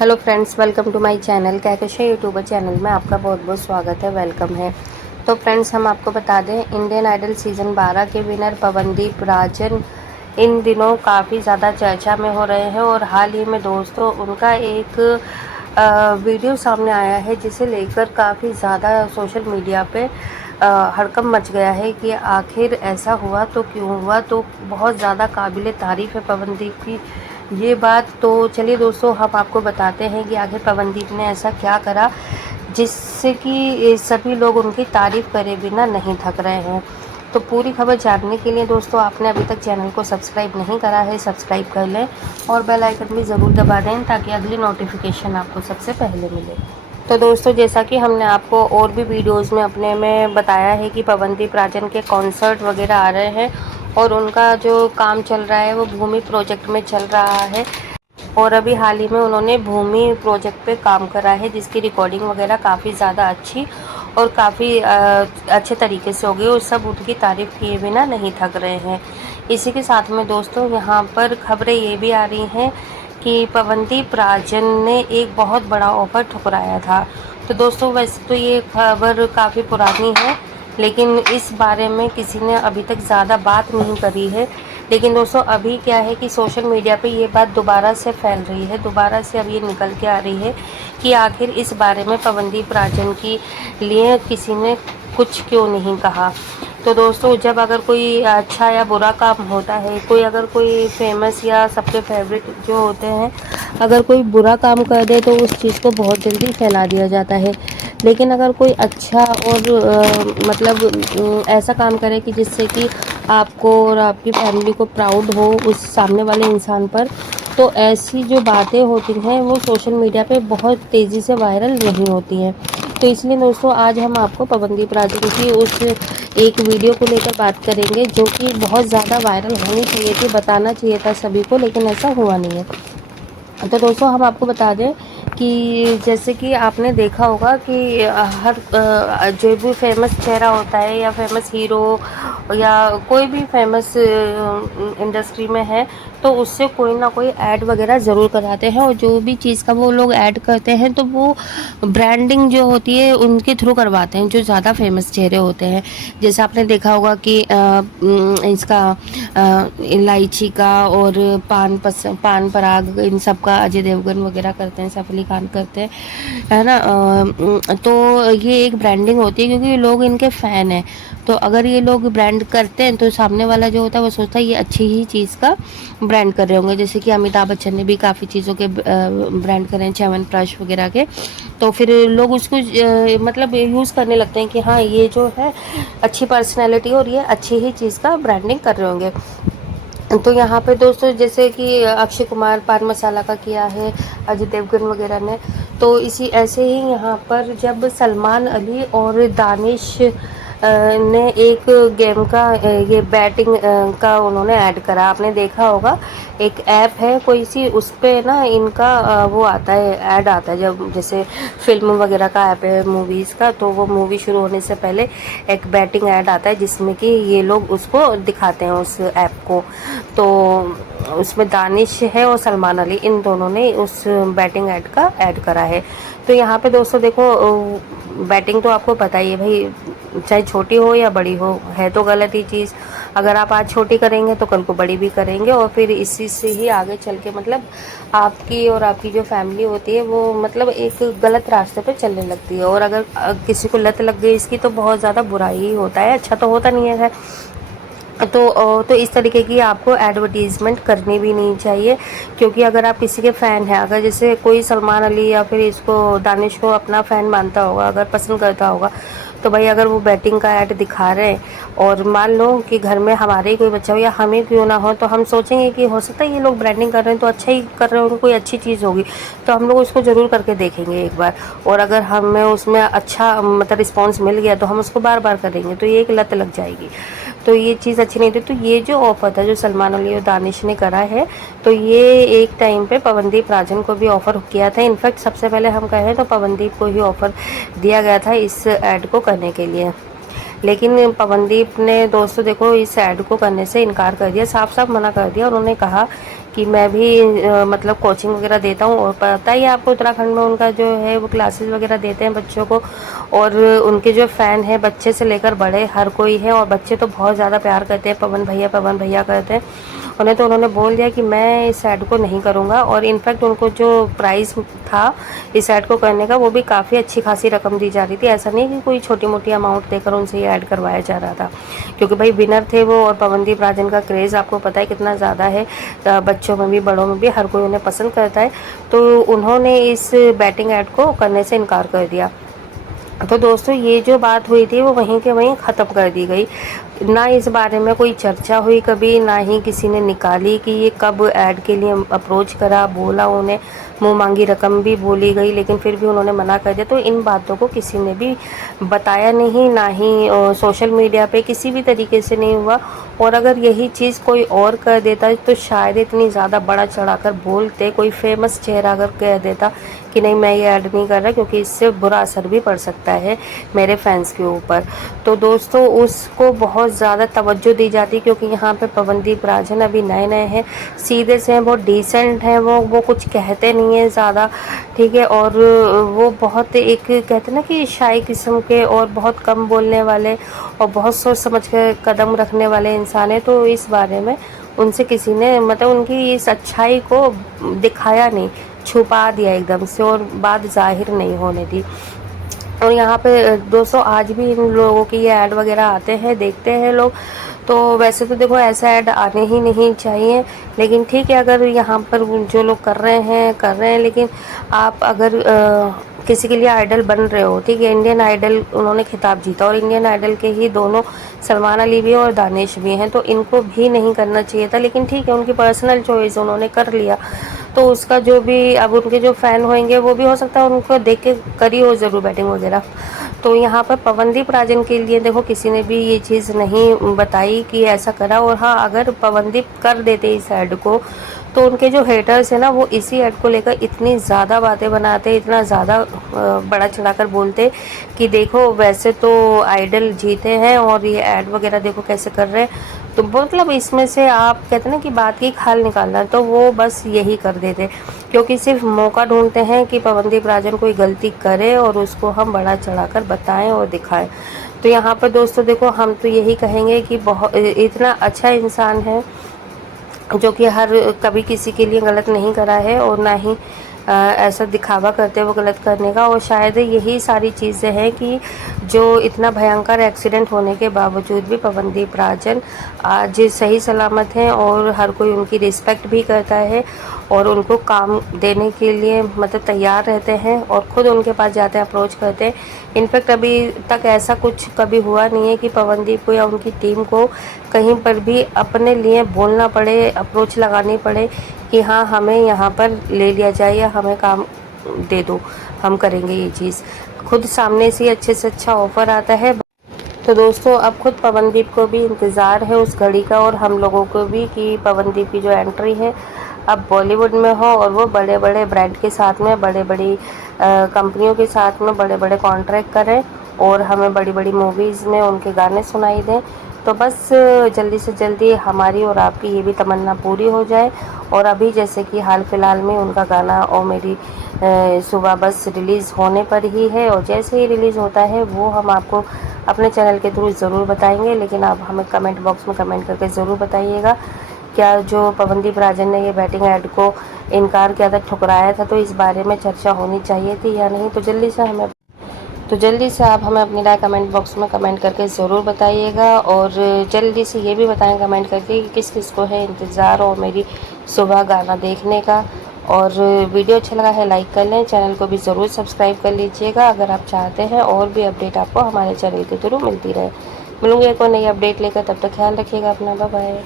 Hello friends, welcome to my channel Kahkasha youtuber channel में आपका बहुत बहुत स्वागत है, वेलकम है। तो फ्रेंड्स, हम आपको बता दें, इंडियन आइडल सीज़न 12 के विनर पवनदीप राजन इन दिनों काफ़ी ज़्यादा चर्चा में हो रहे हैं और हाल ही में दोस्तों उनका एक वीडियो सामने आया है जिसे लेकर काफ़ी ज़्यादा सोशल मीडिया पे हड़कंप मच गया है कि आखिर ऐसा हुआ तो क्यों हुआ। तो बहुत ज़्यादा काबिले तारीफ़ है पवनदीप की ये बात। तो चलिए दोस्तों, हम आपको बताते हैं कि आखिर पवनदीप ने ऐसा क्या करा जिससे कि सभी लोग उनकी तारीफ़ करे बिना नहीं थक रहे हैं। तो पूरी खबर जानने के लिए दोस्तों, आपने अभी तक चैनल को सब्सक्राइब नहीं करा है, सब्सक्राइब कर लें और बेल आइकन भी ज़रूर दबा दें ताकि अगली नोटिफिकेशन आपको सबसे पहले मिले। तो दोस्तों, जैसा कि हमने आपको और भी वीडियोस में अपने में बताया है कि पवनदीप राजन के कॉन्सर्ट वगैरह आ रहे हैं और उनका जो काम चल रहा है वो भूमि प्रोजेक्ट में चल रहा है। और अभी हाल ही में उन्होंने भूमि प्रोजेक्ट पे काम करा है जिसकी रिकॉर्डिंग वगैरह काफ़ी ज़्यादा अच्छी और काफ़ी अच्छे तरीके से हो गई और सब उनकी तारीफ़ किए बिना नहीं थक रहे हैं। इसी के साथ में दोस्तों, यहाँ पर खबरें ये भी आ रही हैं कि पवनदीप राजन ने एक बहुत बड़ा ऑफर ठुकराया था। तो दोस्तों, वैसे तो ये खबर काफ़ी पुरानी है, लेकिन इस बारे में किसी ने अभी तक ज़्यादा बात नहीं करी है। लेकिन दोस्तों, अभी क्या है कि सोशल मीडिया पे ये बात दोबारा से फैल रही है, दोबारा से अब ये निकल के आ रही है कि आखिर इस बारे में पवनदीप राजन की लिए किसी ने कुछ क्यों नहीं कहा। तो दोस्तों, जब अगर कोई अच्छा या बुरा काम होता है, कोई अगर कोई फेमस या सबके फेवरेट जो होते हैं, अगर कोई बुरा काम कर दे तो उस चीज़ को बहुत जल्दी फैला दिया जाता है। लेकिन अगर कोई अच्छा और ऐसा काम करे कि जिससे कि आपको और आपकी फैमिली को प्राउड हो उस सामने वाले इंसान पर, तो ऐसी जो बातें होती हैं वो सोशल मीडिया पे बहुत तेज़ी से वायरल नहीं होती हैं। तो इसलिए दोस्तों, आज हम आपको पवनदीप राजन की उस एक वीडियो को लेकर बात करेंगे जो कि बहुत ज़्यादा वायरल होनी चाहिए थी, बताना चाहिए था सभी को, लेकिन ऐसा हुआ नहीं है। तो दोस्तों, हम आपको बता दें कि जैसे कि आपने देखा होगा कि हर जो भी फेमस चेहरा होता है या फेमस हीरो या कोई भी फेमस इंडस्ट्री में है, तो उससे कोई ना कोई ऐड वगैरह ज़रूर कराते हैं और जो भी चीज़ का वो लोग ऐड करते हैं तो वो ब्रांडिंग जो होती है उनके थ्रू करवाते हैं, जो ज़्यादा फेमस चेहरे होते हैं। जैसे आपने देखा होगा कि इसका इलायची का और पान पराग इन सब का अजय देवगन वगैरह करते हैं, सैफ अली खान करते हैं, है ना। तो ये एक ब्रांडिंग होती है क्योंकि लोग इनके फ़ैन हैं। तो अगर ये लोग ब्रांड करते हैं तो सामने वाला जो होता है वो सोचता है ये अच्छी ही चीज़ का ब्रांड कर रहे होंगे। जैसे कि अमिताभ बच्चन ने भी काफ़ी चीज़ों के ब्रांड करे हैं, च्यवनप्राश वगैरह के। तो फिर लोग उसको मतलब यूज़ करने लगते हैं कि हाँ, ये जो है अच्छी पर्सनैलिटी और ये अच्छी ही चीज़ का ब्रांडिंग कर रहे होंगे। तो यहाँ पे दोस्तों, जैसे कि अक्षय कुमार पान मसाला का किया है, अजय देवगन वगैरह ने। तो इसी ऐसे ही यहाँ पर जब सलमान अली और दानिश ने एक गेम का ये बैटिंग का उन्होंने ऐड करा, आपने देखा होगा। एक ऐप है कोई सी, उस पे ना इनका वो आता है, ऐड आता है। जब जैसे फिल्म वगैरह का ऐप है मूवीज़ का, तो वो मूवी शुरू होने से पहले एक बैटिंग ऐड आता है जिसमें कि ये लोग उसको दिखाते हैं उस ऐप को। तो उसमें दानिश है और सलमान अली, इन दोनों ने उस बैटिंग ऐड का ऐड करा है। तो यहाँ पे दोस्तों देखो, बैटिंग तो आपको पता ही है भाई, चाहे छोटी हो या बड़ी हो, है तो गलत ही चीज़। अगर आप आज छोटी करेंगे तो कल को बड़ी भी करेंगे और फिर इसी से ही आगे चल के मतलब आपकी और आपकी जो फैमिली होती है वो मतलब एक गलत रास्ते पे चलने लगती है। और अगर किसी को लत लग गई इसकी तो बहुत ज़्यादा बुराई ही होता है, अच्छा तो होता नहीं है। तो इस तरीके की आपको एडवर्टीज़मेंट करनी भी नहीं चाहिए, क्योंकि अगर आप किसी के फ़ैन हैं, अगर जैसे कोई सलमान अली या फिर इसको दानिश को अपना फ़ैन मानता होगा, अगर पसंद करता होगा, तो भाई अगर वो बैटिंग का ऐड दिखा रहे हैं और मान लो कि घर में हमारे ही कोई बच्चा हो या हमें क्यों ना हो, तो हम सोचेंगे कि हो सकता है ये लोग ब्रांडिंग कर रहे हैं तो अच्छा ही कर रहे होंगे, कोई अच्छी चीज़ होगी, तो हम लोग उसको ज़रूर करके देखेंगे एक बार। और अगर हमें उसमें अच्छा मतलब रिस्पॉन्स मिल गया तो हम उसको बार बार करेंगे, तो ये एक लत लग जाएगी। तो ये चीज़ अच्छी नहीं थी। तो ये जो ऑफ़र था जो सलमान अली और दानिश ने करा है, तो ये एक टाइम पे पवनदीप राजन को भी ऑफ़र किया था। इनफैक्ट सबसे पहले हम कहें तो पवनदीप को ही ऑफ़र दिया गया था इस ऐड को करने के लिए। लेकिन पवनदीप ने दोस्तों देखो इस ऐड को करने से इनकार कर दिया, साफ साफ मना कर दिया। उन्होंने कहा कि मैं भी मतलब कोचिंग वगैरह देता हूँ, और पता ही है आपको उत्तराखंड में उनका जो है वो क्लासेस वगैरह देते हैं बच्चों को, और उनके जो फ़ैन हैं बच्चे से लेकर बड़े हर कोई है, और बच्चे तो बहुत ज़्यादा प्यार करते हैं, पवन भैया करते हैं उन्हें। तो उन्होंने बोल दिया कि मैं इस ऐड को नहीं करूँगा, और इनफैक्ट उनको जो प्राइस था इस ऐड को करने का वो भी काफ़ी अच्छी खासी रकम दी जा रही थी। ऐसा नहीं कि कोई छोटी मोटी अमाउंट देकर उनसे ये ऐड करवाया जा रहा था, क्योंकि भाई विनर थे वो, और पवनदीप राजन का क्रेज़ आपको पता है कितना ज़्यादा है, बच्चों में भी बड़ों में भी हर कोई उन्हें पसंद करता है। तो उन्होंने इस बैटिंग ऐड को करने से इनकार कर दिया। तो दोस्तों ये जो बात हुई थी वो वहीं के वहीं ख़त्म कर दी गई, ना इस बारे में कोई चर्चा हुई कभी, ना ही किसी ने निकाली कि ये कब ऐड के लिए अप्रोच करा, बोला उन्हें, मुंह मांगी रकम भी बोली गई, लेकिन फिर भी उन्होंने मना कर दिया। तो इन बातों को किसी ने भी बताया नहीं, ना ही सोशल मीडिया पे किसी भी तरीके से नहीं हुआ। और अगर यही चीज़ कोई और कर देता तो शायद इतनी ज़्यादा बड़ा चढ़ाकर बोलते, कोई फेमस चेहरा अगर कह देता कि नहीं मैं ये ऐड नहीं कर रहा, क्योंकि इससे बुरा असर भी पड़ सकता है मेरे फैंस के ऊपर। तो दोस्तों उसको बहुत ज़्यादा तवज्जो दी जाती, क्योंकि यहाँ पे पवनदीप राजन अभी नए नए हैं, सीधे से हैं, बहुत डिसेंट हैं, वो कुछ कहते नहीं हैं ज़्यादा, ठीक है। और वो बहुत एक कहते हैं ना कि शाय किस्म के, और बहुत कम बोलने वाले, और बहुत सोच समझ कर कदम रखने वाले इंसान हैं। तो इस बारे में उनसे किसी ने मतलब उनकी इस अच्छाई को दिखाया नहीं, छुपा दिया एकदम से, और बात जाहिर नहीं होने दी। और यहाँ पे दोस्तों आज भी इन लोगों की ये ऐड वगैरह आते हैं, देखते हैं लोग। तो वैसे तो देखो ऐसा ऐड आने ही नहीं चाहिए, लेकिन ठीक है अगर यहाँ पर जो लोग कर रहे हैं, लेकिन आप अगर किसी के लिए आइडल बन रहे हो, ठीक है, इंडियन आइडल उन्होंने खिताब जीता, और इंडियन आइडल के ही दोनों सलमान अली भी और दानिश भी हैं, तो इनको भी नहीं करना चाहिए था। लेकिन ठीक है उनकी पर्सनल चॉइस, उन्होंने कर लिया, तो उसका जो भी अब उनके जो फ़ैन होंगे वो भी हो सकता है उनको देख के करी हो ज़रूर बैटिंग वगैरह। तो यहाँ पर पवनदीप राजन के लिए देखो किसी ने भी ये चीज़ नहीं बताई कि ऐसा करा। और हाँ अगर पवनदीप कर देते इस ऐड को, तो उनके जो हेटर्स हैं ना वो इसी ऐड को लेकर इतनी ज़्यादा बातें बनाते, इतना ज़्यादा बड़ा चढ़ाकर बोलते कि देखो वैसे तो आइडल जीते हैं और ये ऐड वगैरह देखो कैसे कर रहे हैं। तो मतलब इसमें से आप कहते हैं ना कि बात की खाल निकालना, तो वो बस यही कर देते, क्योंकि सिर्फ मौका ढूंढते हैं कि पवनदीप राजन कोई गलती करे और उसको हम बड़ा चढ़ाकर बताएं और दिखाएं। तो यहाँ पर दोस्तों देखो हम तो यही कहेंगे कि बहुत इतना अच्छा इंसान है जो कि हर कभी किसी के लिए गलत नहीं करा है, और ना ही ऐसा दिखावा करते वो गलत करने का। और शायद यही सारी चीज़ें हैं कि जो इतना भयंकर एक्सीडेंट होने के बावजूद भी पवनदीप राजन आज सही सलामत हैं, और हर कोई उनकी रिस्पेक्ट भी करता है, और उनको काम देने के लिए मतलब तैयार रहते हैं, और ख़ुद उनके पास जाते हैं, अप्रोच करते हैं। इनफैक्ट अभी तक ऐसा कुछ कभी हुआ नहीं है कि पवनदीप को या उनकी टीम को कहीं पर भी अपने लिए बोलना पड़े, अप्रोच लगानी पड़े कि हाँ हमें यहाँ पर ले लिया जाए या हमें काम दे दो, हम करेंगे ये चीज़। खुद सामने से अच्छे से अच्छा ऑफ़र आता है। तो दोस्तों अब खुद पवनदीप को भी इंतज़ार है उस घड़ी का, और हम लोगों को भी, कि पवनदीप की जो एंट्री है अब बॉलीवुड में हो, और वो बड़े बड़े ब्रांड के साथ में, बड़े बड़ी कंपनियों के साथ में बड़े बड़े कॉन्ट्रैक्ट करें, और हमें बड़ी बड़ी मूवीज़ में उनके गाने सुनाई दें। तो बस जल्दी से जल्दी हमारी और आपकी ये भी तमन्ना पूरी हो जाए। और अभी जैसे कि हाल फिलहाल में उनका गाना ओ मेरी सुबह बस रिलीज़ होने पर ही है, और जैसे ही रिलीज़ होता है वो हम आपको अपने चैनल के थ्रू ज़रूर बताएंगे। लेकिन आप हमें कमेंट बॉक्स में कमेंट करके ज़रूर बताइएगा, क्या जो पवनदीप राजन ने ये बैटिंग ऐड को इनकार किया था, ठुकराया था, तो इस बारे में चर्चा होनी चाहिए थी या नहीं। तो जल्दी से आप हमें अपनी राय कमेंट बॉक्स में कमेंट करके ज़रूर बताइएगा, और जल्दी से ये भी बताएं कमेंट करके कि किस किस को है इंतज़ार और मेरी सुबह गाना देखने का। और वीडियो अच्छा लगा है लाइक कर लें, चैनल को भी ज़रूर सब्सक्राइब कर लीजिएगा अगर आप चाहते हैं और भी अपडेट आपको हमारे चैनल के थ्रू मिलती रहे। मिलूंगी एक और नई अपडेट लेकर, तब तक ख्याल रखिएगा अपना, बाय बाय।